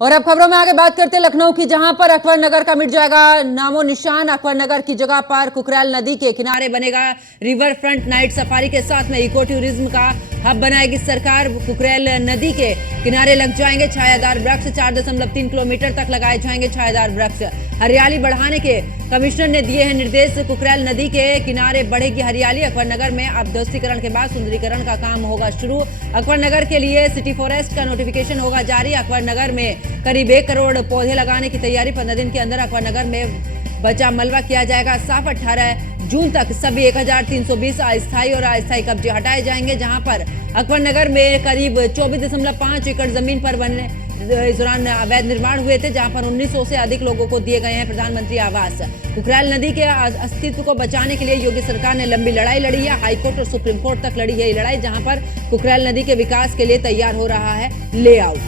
और अब खबरों में आगे बात करते हैं लखनऊ की, जहां पर अकबर नगर का मिट जाएगा नामो निशान। अकबर नगर की जगह पर कुकरेल नदी के किनारे बनेगा रिवर फ्रंट। नाइट सफारी के साथ में इको टूरिज्म का हब बनाएगी सरकार। कुकरेल नदी के किनारे लग जाएंगे छायादार वृक्ष। 4.3 किलोमीटर तक लगाए जाएंगे छायादार वृक्ष। हरियाली बढ़ाने के कमिश्नर ने दिए हैं निर्देश। कुकरेल नदी के किनारे बढ़ेगी हरियाली। अकबर नगर में अब ध्वस्तीकरण के बाद सुंदरीकरण का काम होगा शुरू। अकबर नगर के लिए सिटी फॉरेस्ट का नोटिफिकेशन होगा जारी। अकबर नगर में करीब 1 करोड़ पौधे लगाने की तैयारी। 15 दिन के अंदर अकबर नगर में बचा मलबा किया जाएगा साफ। 18 जून तक सभी 1320 अस्थायी और अस्थायी कब्जे हटाए जाएंगे। जहां पर अकबर नगर में करीब 24.5 एकड़ जमीन पर बने इस दौरान अवैध निर्माण हुए थे, जहां पर 1900 से अधिक लोगों को दिए गए हैं प्रधानमंत्री आवास। कुकरेल नदी के अस्तित्व को बचाने के लिए योगी सरकार ने लंबी लड़ाई लड़ी है। हाईकोर्ट और सुप्रीम कोर्ट तक लड़ी है ये लड़ाई, जहां पर कुकरेल नदी के विकास के लिए तैयार हो रहा है लेआउट।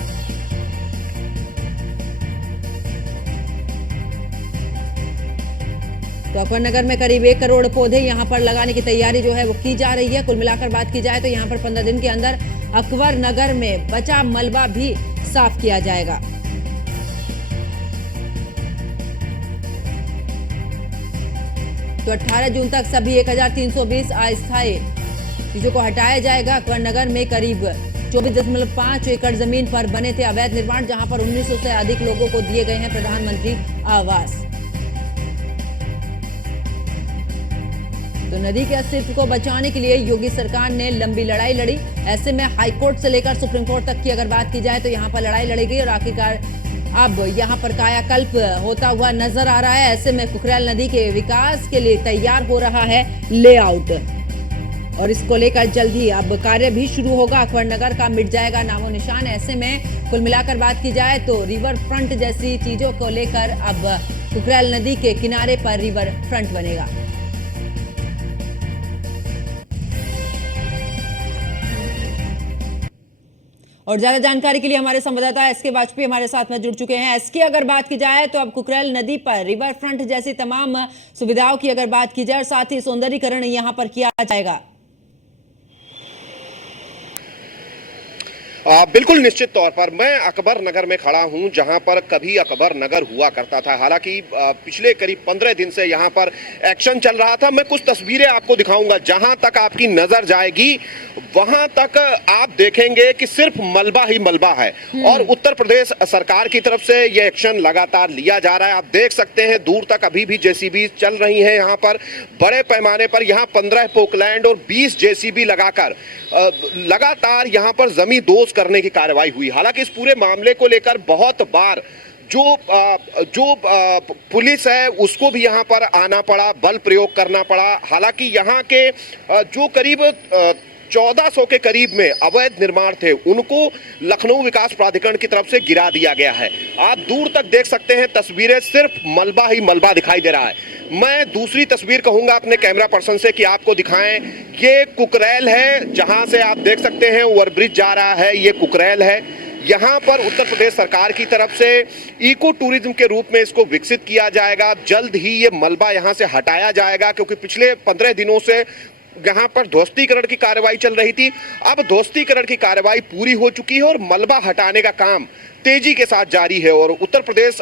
तो अकबर नगर में करीब 1 करोड़ पौधे यहां पर लगाने की तैयारी जो है वो की जा रही है। कुल मिलाकर बात की जाए तो यहां पर 15 दिन के अंदर अकबर नगर में बचा मलबा भी साफ किया जाएगा। तो 18 जून तक सभी 1320 अस्थायी चीजों को हटाया जाएगा। अकबर नगर में करीब 24.5 एकड़ जमीन पर बने थे अवैध निर्माण, जहां पर 1900 से अधिक लोगों को दिए गए हैं प्रधानमंत्री आवास। तो नदी के अस्तित्व को बचाने के लिए योगी सरकार ने लंबी लड़ाई लड़ी। ऐसे में हाईकोर्ट से लेकर सुप्रीम कोर्ट तक की अगर बात की जाए तो यहां पर लड़ाई लड़ी गई और आखिरकार अब यहां पर कायाकल्प होता हुआ नजर आ रहा है। ऐसे में कुकरेल नदी के विकास के लिए तैयार हो रहा है लेआउट और इसको लेकर जल्द ही अब कार्य भी शुरू होगा। अकबर नगर का मिट जाएगा नामो निशान। ऐसे में कुल मिलाकर बात की जाए तो रिवर फ्रंट जैसी चीजों को लेकर अब कुकरेल नदी के किनारे पर रिवर फ्रंट बनेगा। और ज्यादा जानकारी के लिए हमारे संवाददाता एसके वाजपेयी हमारे साथ में जुड़ चुके हैं। एसके, अगर बात की जाए तो अब कुकरेल नदी पर रिवर फ्रंट जैसी तमाम सुविधाओं की अगर बात की जाए और साथ ही सौंदर्यीकरण यहां पर किया जाएगा। बिल्कुल निश्चित तौर पर मैं अकबर नगर में खड़ा हूं, जहां पर कभी अकबर नगर हुआ करता था। हालांकि पिछले करीब 15 दिन से यहां पर एक्शन चल रहा था। मैं कुछ तस्वीरें आपको दिखाऊंगा। जहां तक आपकी नजर जाएगी वहां तक आप देखेंगे कि सिर्फ मलबा ही मलबा है और उत्तर प्रदेश सरकार की तरफ से यह एक्शन लगातार लिया जा रहा है। आप देख सकते हैं दूर तक अभी भी जेसीबी चल रही हैं। यहां पर बड़े पैमाने पर यहां 15 पोकलैंड और 20 जेसीबी लगाकर लगातार यहां पर जमीन दोज करने की कार्रवाई हुई। हालांकि इस पूरे मामले को लेकर बहुत बार जो पुलिस है उसको भी यहां पर आना पड़ा, बल प्रयोग करना पड़ा। हालांकि यहां के जो करीब 1400 के करीब में अवैध निर्माण थे उनको लखनऊ विकास प्राधिकरण की तरफ से गिरा दिया गया है। आप दूर तक देख सकते हैं तस्वीरें, सिर्फ मलबा ही मलबा दिखाई दे रहा है। मैं दूसरी तस्वीर कहूंगा अपने कैमरा पर्सन से कि आपको दिखाएं। ये कुकरेल है, जहां से आप देख सकते हैं ओवरब्रिज जा रहा है, ये कुकरेल है। यहां पर उत्तर प्रदेश सरकार की तरफ से इको टूरिज्म के रूप में इसको विकसित किया जाएगा। जल्द ही ये मलबा यहां से हटाया जाएगा, क्योंकि पिछले 15 दिनों से यहां पर ध्वस्तीकरण की कार्रवाई चल रही थी। अब ध्वस्तीकरण की कार्रवाई पूरी हो चुकी है और मलबा हटाने का काम तेजी के साथ जारी है। और उत्तर प्रदेश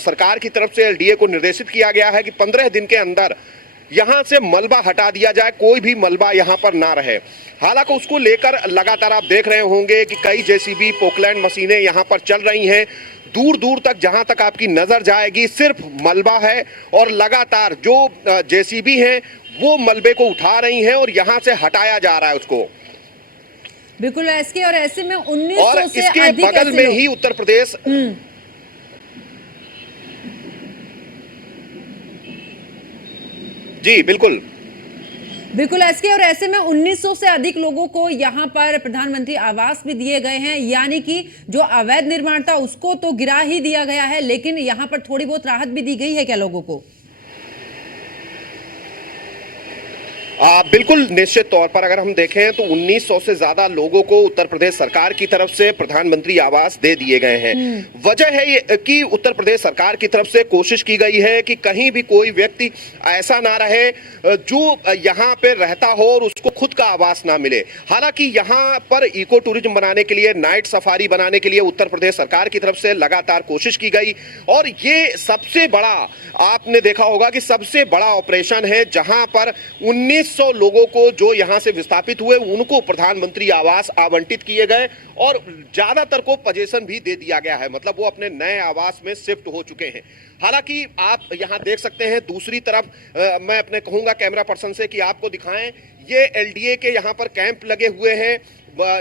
सरकार की तरफ से एलडीए को निर्देशित किया गया है कि 15 दिन के अंदर यहां से मलबा हटा दिया जाए, कोई भी मलबा यहां पर ना रहे। हालांकि उसको लेकर लगातार आप देख रहे होंगे कि कई जेसीबी पोकलैंड मशीनें यहां पर चल रही हैं। दूर दूर तक जहां तक आपकी नजर जाएगी सिर्फ मलबा है और लगातार जो जेसीबी हैं वो मलबे को उठा रही हैं और यहां से हटाया जा रहा है उसको। बिल्कुल एसके, और ऐसे में 1900 से इसके अधिक बगल में ही उत्तर प्रदेश जी बिल्कुल बिल्कुल एसके, और ऐसे में 1900 से अधिक लोगों को यहां पर प्रधानमंत्री आवास भी दिए गए हैं। यानी कि जो अवैध निर्माण था उसको तो गिरा ही दिया गया है, लेकिन यहां पर थोड़ी बहुत राहत भी दी गई है क्या लोगों को? बिल्कुल निश्चित तौर पर अगर हम देखें तो 1900 से ज्यादा लोगों को उत्तर प्रदेश सरकार की तरफ से प्रधानमंत्री आवास दे दिए गए हैं। वजह है ये कि उत्तर प्रदेश सरकार की तरफ से कोशिश की गई है कि कहीं भी कोई व्यक्ति ऐसा ना रहे जो यहाँ पे रहता हो और उसको खुद का आवास ना मिले। हालांकि यहाँ पर इको टूरिज्म बनाने के लिए, नाइट सफारी बनाने के लिए उत्तर प्रदेश सरकार की तरफ से लगातार कोशिश की गई और ये सबसे बड़ा, आपने देखा होगा कि सबसे बड़ा ऑपरेशन है जहां पर 1900 लोगों को जो यहां से विस्थापित हुए उनको प्रधानमंत्री आवास आवंटित किए गए और ज्यादातर को पोजीशन भी दे दिया गया है, मतलब वो अपने नए आवास में शिफ्ट हो चुके हैं। हालांकि आप यहां देख सकते हैं दूसरी तरफ, मैं अपने कहूंगा कैमरा पर्सन से कि आपको दिखाएं, ये एलडीए के यहां पर कैंप लगे हुए हैं,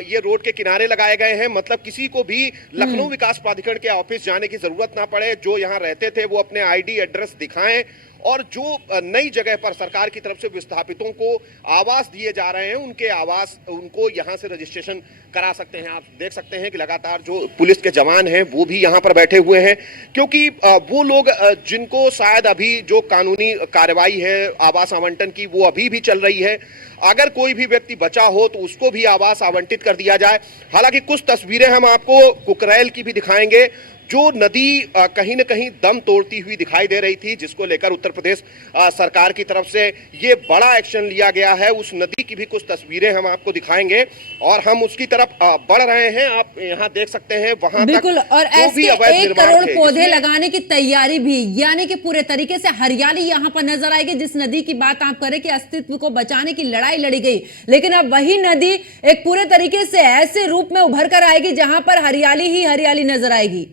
ये रोड के किनारे लगाए गए हैं, मतलब किसी को भी लखनऊ विकास प्राधिकरण के ऑफिस जाने की जरूरत ना पड़े। जो यहां रहते थे वो अपने आईडी एड्रेस दिखाएं और जो नई जगह पर सरकार की तरफ से विस्थापितों को आवास दिए जा रहे हैं उनके आवास, उनको यहां से रजिस्ट्रेशन करा सकते हैं। आप देख सकते हैं कि लगातार जो पुलिस के जवान हैं वो भी यहां पर बैठे हुए हैं, क्योंकि वो लोग जिनको शायद अभी जो कानूनी कार्रवाई है आवास आवंटन की वो अभी भी चल रही है, अगर कोई भी व्यक्ति बचा हो तो उसको भी आवास आवंटित कर दिया जाए। हालांकि कुछ तस्वीरें हम आपको कुकरेल की भी दिखाएंगे, जो नदी कहीं न कहीं दम तोड़ती हुई दिखाई दे रही थी, जिसको लेकर उत्तर प्रदेश सरकार की तरफ से ये बड़ा एक्शन लिया गया है। उस नदी की भी कुछ तस्वीरें हम आपको दिखाएंगे और हम उसकी तरफ बढ़ रहे हैं। आप यहाँ देख सकते हैं वहां बिल्कुल, और ऐसे 1 करोड़ पौधे लगाने की तैयारी भी, यानी कि पूरे तरीके से हरियाली यहाँ पर नजर आएगी। जिस नदी की बात आप करें कि अस्तित्व को बचाने की लड़ाई लड़ी गई, लेकिन अब वही नदी एक पूरे तरीके से ऐसे रूप में उभर कर आएगी जहां पर हरियाली ही हरियाली नजर आएगी।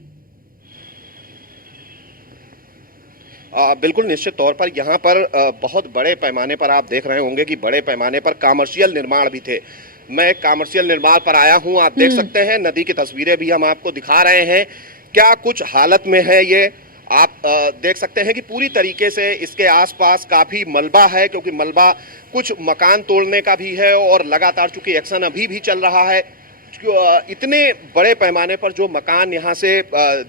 बिल्कुल निश्चित तौर पर यहाँ पर बहुत बड़े पैमाने पर आप देख रहे होंगे कि बड़े पैमाने पर कमर्शियल निर्माण भी थे। मैं कमर्शियल निर्माण पर आया हूँ, आप देख सकते हैं, नदी की तस्वीरें भी हम आपको दिखा रहे हैं क्या कुछ हालत में है ये। आप देख सकते हैं कि पूरी तरीके से इसके आसपास काफी मलबा है, क्योंकि मलबा कुछ मकान तोड़ने का भी है और लगातार चूंकि एक्शन अभी भी चल रहा है, इतने बड़े पैमाने पर जो मकान यहाँ से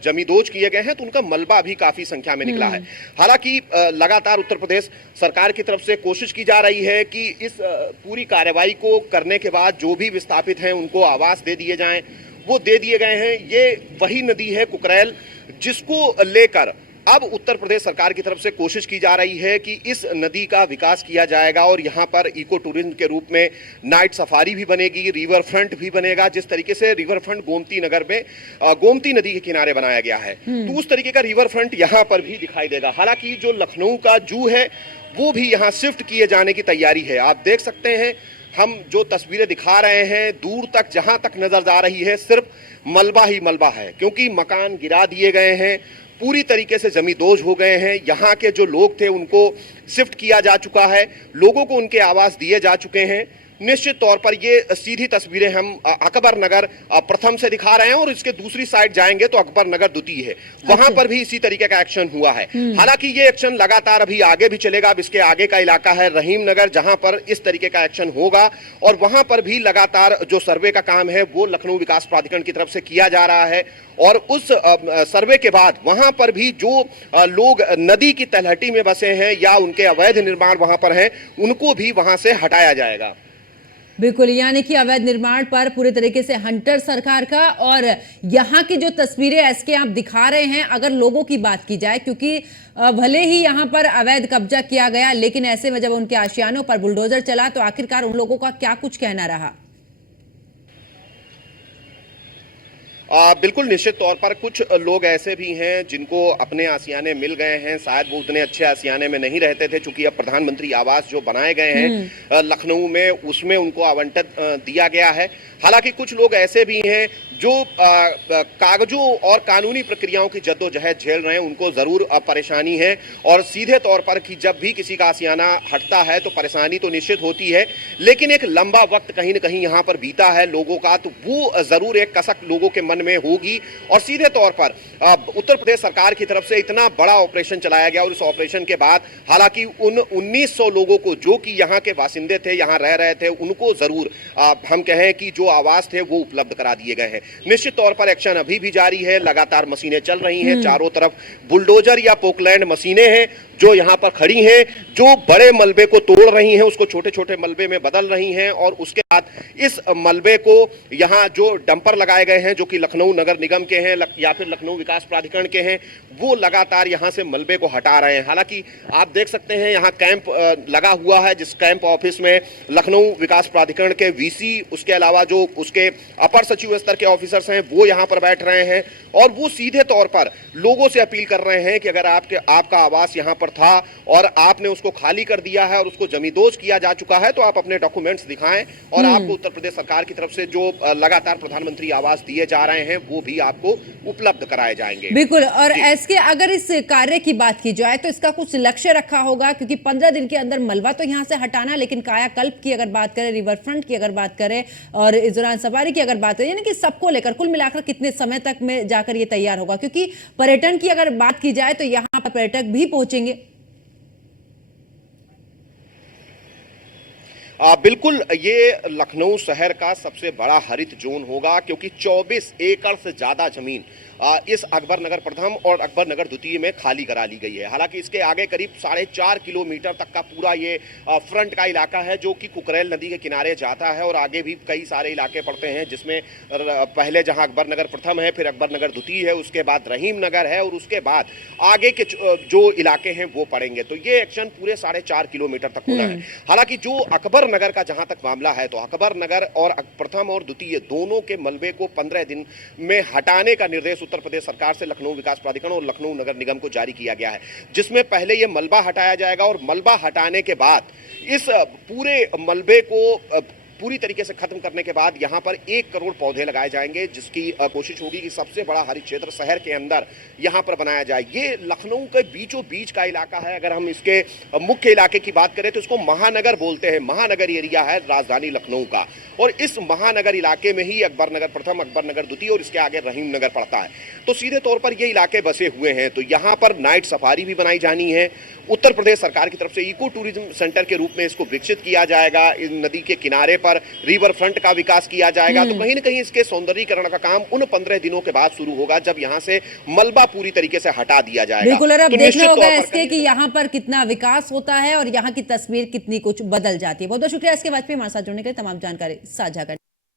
जमींदोज किए गए हैं तो उनका मलबा भी काफी संख्या में निकला है। हालांकि लगातार उत्तर प्रदेश सरकार की तरफ से कोशिश की जा रही है कि इस पूरी कार्रवाई को करने के बाद जो भी विस्थापित हैं उनको आवास दे दिए जाएं, वो दे दिए गए हैं। ये वही नदी है कुकरेल जिसको लेकर अब उत्तर प्रदेश सरकार की तरफ से कोशिश की जा रही है कि इस नदी का विकास किया जाएगा और यहाँ पर इको टूरिज्म के रूप में नाइट सफारी भी बनेगी, रिवर फ्रंट भी बनेगा। जिस तरीके से रिवर फ्रंट गोमती नगर में गोमती नदी के किनारे बनाया गया है, तो उस तरीके का रिवर फ्रंट यहाँ पर भी दिखाई देगा। हालांकि जो लखनऊ का जू है वो भी यहाँ शिफ्ट किए जाने की तैयारी है। आप देख सकते हैं, हम जो तस्वीरें दिखा रहे हैं, दूर तक जहां तक नजर आ रही है सिर्फ मलबा ही मलबा है, क्योंकि मकान गिरा दिए गए हैं, पूरी तरीके से जमींदोज हो गए हैं। यहाँ के जो लोग थे उनको शिफ्ट किया जा चुका है, लोगों को उनके आवास दिए जा चुके हैं। निश्चित तौर पर ये सीधी तस्वीरें हम अकबर नगर प्रथम से दिखा रहे हैं और इसके दूसरी साइड जाएंगे तो अकबर नगर द्वितीय है, वहां पर भी इसी तरीके का एक्शन हुआ है। हालांकि ये एक्शन लगातार अभी आगे भी चलेगा। अब इसके आगे का इलाका है रहीम नगर, जहां पर इस तरीके का एक्शन होगा और वहां पर भी लगातार जो सर्वे का काम है वो लखनऊ विकास प्राधिकरण की तरफ से किया जा रहा है और उस सर्वे के बाद वहां पर भी जो लोग नदी की तलहटी में बसे हैं या उनके अवैध निर्माण वहां पर हैं उनको भी वहां से हटाया जाएगा। बिल्कुल, यानी कि अवैध निर्माण पर पूरे तरीके से हंटर सरकार का। और यहाँ की जो तस्वीरें एसके आप दिखा रहे हैं, अगर लोगों की बात की जाए, क्योंकि भले ही यहाँ पर अवैध कब्जा किया गया, लेकिन ऐसे में जब उनके आशियानों पर बुलडोजर चला तो आखिरकार उन लोगों का क्या कुछ कहना रहा? बिल्कुल निश्चित तौर पर कुछ लोग ऐसे भी हैं जिनको अपने आशियाने मिल गए हैं, शायद वो उतने अच्छे आशियाने में नहीं रहते थे, चूंकि अब प्रधानमंत्री आवास जो बनाए गए हैं लखनऊ में उसमें उनको आवंटन दिया गया है। हालांकि कुछ लोग ऐसे भी हैं जो कागजों और कानूनी प्रक्रियाओं की जद्दोजहद झेल रहे हैं, उनको जरूर परेशानी है और सीधे तौर पर कि जब भी किसी का आशियाना हटता है तो परेशानी तो निश्चित होती है, लेकिन एक लंबा वक्त कहीं न कहीं यहाँ पर बीता है लोगों का, तो वो जरूर एक कसक लोगों के मन में होगी। और सीधे तौर पर उत्तर प्रदेश सरकार की तरफ से इतना बड़ा ऑपरेशन चलाया गया और इस ऑपरेशन के बाद हालांकि उन 1900 लोगों को जो कि यहाँ के बासिंदे थे, यहाँ रह रहे थे, उनको जरूर हम कहें कि जो जो आवास थे वो उपलब्ध करा दिए गए हैं। निश्चित तौर पर एक्शन अभी भी जारी है, लगातार मशीनें चल रही हैं, चारों तरफ बुलडोजर या पोकलैंड मशीनें हैं जो यहाँ पर खड़ी हैं, जो बड़े मलबे को तोड़ रही हैं, उसको छोटे छोटे मलबे में बदल रही हैं और उसके बाद इस मलबे को यहाँ जो डंपर लगाए गए हैं जो कि लखनऊ नगर निगम के हैं या फिर लखनऊ विकास प्राधिकरण के हैं, वो लगातार यहाँ से मलबे को हटा रहे हैं। हालांकि आप देख सकते हैं यहाँ कैंप लगा हुआ है, जिस कैंप ऑफिस में लखनऊ विकास प्राधिकरण के वीसी, उसके अलावा जो उसके अपर सचिव स्तर के ऑफिसर्स हैं वो यहाँ पर बैठ रहे हैं और वो सीधे तौर पर लोगों से अपील कर रहे हैं कि अगर आपका आवास यहाँ पर था और आपने उसको खाली कर दिया है और उसको जमींदोज किया जा चुका है तो आप अपने डॉक्यूमेंट्स दिखाएं और आपको उत्तर प्रदेश सरकार की तरफ से जो लगातार प्रधानमंत्री आवास दिए जा रहे हैं वो भी आपको उपलब्ध कराए जाएंगे। बिल्कुल। और एसके, अगर इस कार्य की बात की जाए तो इसका कुछ लक्ष्य रखा होगा, क्योंकि 15 दिन के अंदर मलबा तो यहाँ से हटाना, लेकिन कायाकल्प की अगर बात करें, रिवर फ्रंट की अगर बात करें और इस दौरान सफारी की अगर बात करें, यानी कि सबको लेकर कुल मिलाकर कितने समय तक में जाकर ये तैयार होगा? क्योंकि पर्यटन की अगर बात की जाए तो यहाँ पर पर्यटक भी पहुंचेंगे। बिल्कुल, ये लखनऊ शहर का सबसे बड़ा हरित जोन होगा क्योंकि 24 एकड़ से ज्यादा जमीन इस अकबर नगर प्रथम और अकबर नगर द्वितीय में खाली करा ली गई है। हालांकि इसके आगे करीब 4.5 किलोमीटर तक का पूरा ये फ्रंट का इलाका है जो कि कुकरेल नदी के किनारे जाता है और आगे भी कई सारे इलाके पड़ते हैं, जिसमें पहले जहां अकबर नगर प्रथम है, फिर अकबर नगर द्वितीय है, उसके बाद रहीम नगर है और उसके बाद आगे के जो इलाके हैं वो पड़ेंगे। तो ये एक्शन पूरे 4.5 किलोमीटर तक होना है। हालांकि जो अकबर नगर का जहां तक मामला है तो अकबर नगर और प्रथम और द्वितीय दोनों के मलबे को 15 दिन में हटाने का निर्देश उत्तर प्रदेश सरकार से लखनऊ विकास प्राधिकरण और लखनऊ नगर निगम को जारी किया गया है, जिसमें पहले यह मलबा हटाया जाएगा और मलबा हटाने के बाद इस पूरे मलबे को पूरी तरीके से खत्म करने के बाद यहां पर 1 करोड़ पौधे लगाए जाएंगे, जिसकी कोशिश होगी कि सबसे बड़ा हरित क्षेत्र शहर के अंदर यहां पर बनाया जाए। ये लखनऊ के बीचों बीच का इलाका है। अगर हम इसके मुख्य इलाके की बात करें तो इसको महानगर बोलते हैं, महानगर एरिया है राजधानी लखनऊ का, और इस महानगर इलाके में ही अकबर नगर प्रथम, अकबर नगर द्वितीय और इसके आगे रहीम नगर पड़ता है। तो सीधे तौर पर ये इलाके बसे हुए हैं। तो यहाँ पर नाइट सफारी भी बनाई जानी है। उत्तर प्रदेश सरकार की तरफ से इको टूरिज्म सेंटर के रूप में इसको विकसित किया जाएगा। इस नदी के किनारे पर रिवर फ्रंट का विकास किया जाएगा। तो कहीं न कहीं इसके सौंदर्यीकरण का काम उन 15 दिनों के बाद शुरू होगा जब यहाँ से मलबा पूरी तरीके से हटा दिया जाएगा। बिल्कुल। और अब तो देखना होगा इसके कि यहाँ पर कितना विकास होता है और यहाँ की तस्वीर कितनी कुछ बदल जाती है। बहुत बहुत शुक्रिया इसके वाजपेयी हमारे साथ जुड़ने के लिए, तमाम जानकारी साझा करने